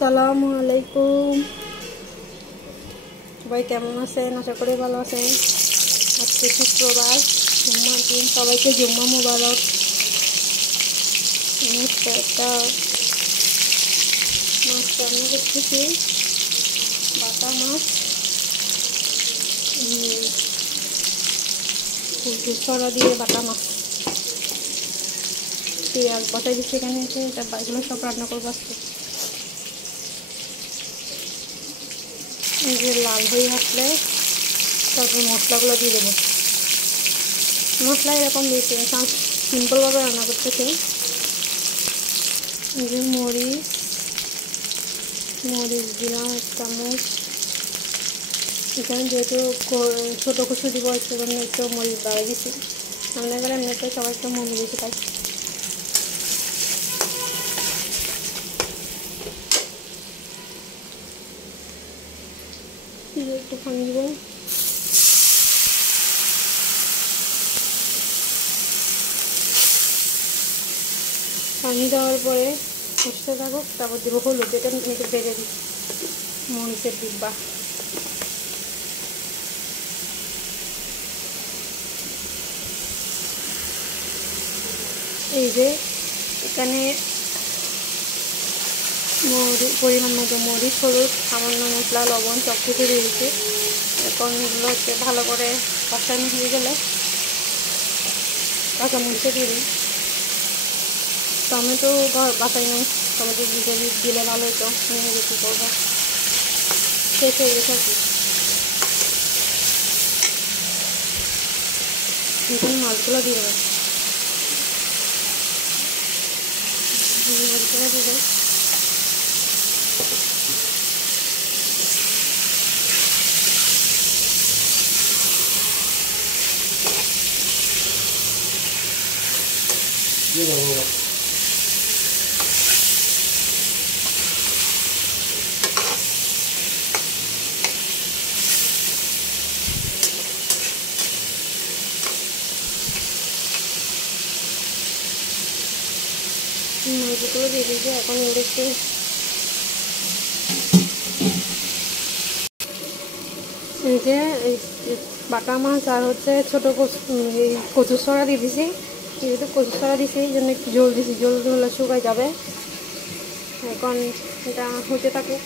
আসসালামু আলাইকুম। সবাই কেমন আছেন? আশা করি ভালো আছেন। আজকে শুক্রবার, জুম্মার দিন। সবাইকে জুম্মা মুবারক। একটা মাছ রান্না করতেছি, বাটা মাছ, ছড়া দিয়ে বাটা মাছ, পেঁয়াজ বাটাই দিচ্ছি এখানে। এটা এগুলো সব রান্না করবো আজকে। এই যে লাল হয়ে আসলে তারপর মশলাগুলো দিয়ে দেবো। মশলা এরকম দিয়েছি, সিম্পলভাবে রান্না করতেছি। এই যে মরিচ দিলাম 1 চামচ। এখানে যেহেতু ছোটো কুচু দিব, সেজন্য একটু মরিচ বাড়িয়ে দিচ্ছি। রান্না করে এমনিতে সবাই একটু মরিচ বেশি খাই। একটু পানি দিব। পানি দেওয়ার পরে কষতে থাকুক, তারপর দেবো হলুদ। এটা একটু বেড়ে দিই, মরিচের ডিব্বা। এই যে এখানে পরিমাণ মতো মরিচ, হলুদ, সামান্য মশলা, লবণ সব কিছু দিয়েছি। এখন এগুলো হচ্ছে ভালো করে কষানো হয়ে গেলে কাঁচামরিচে দিয়ে দিই। টমেটো বাসাই নেই, টমেটো দিলে ভালো হতো। নিয়ে যেতে করবো, শেষ হয়ে গেছে আর কি। এখানে মাছগুলো দিয়ে দেবো, মাছগুলো দিয়ে দেবো। মাছগুলো দিয়ে দিয়েছি। এখন এগুলো একটু এই যে বাটা মাছ আর হচ্ছে ছোটো কচু ছড়া দিয়ে দিছি। যেহেতু কচু ছড়া দিছি এই জন্য একটু জল দিছি, জল হলে শুকাই যাবে। এখন এটা হতে থাকুক।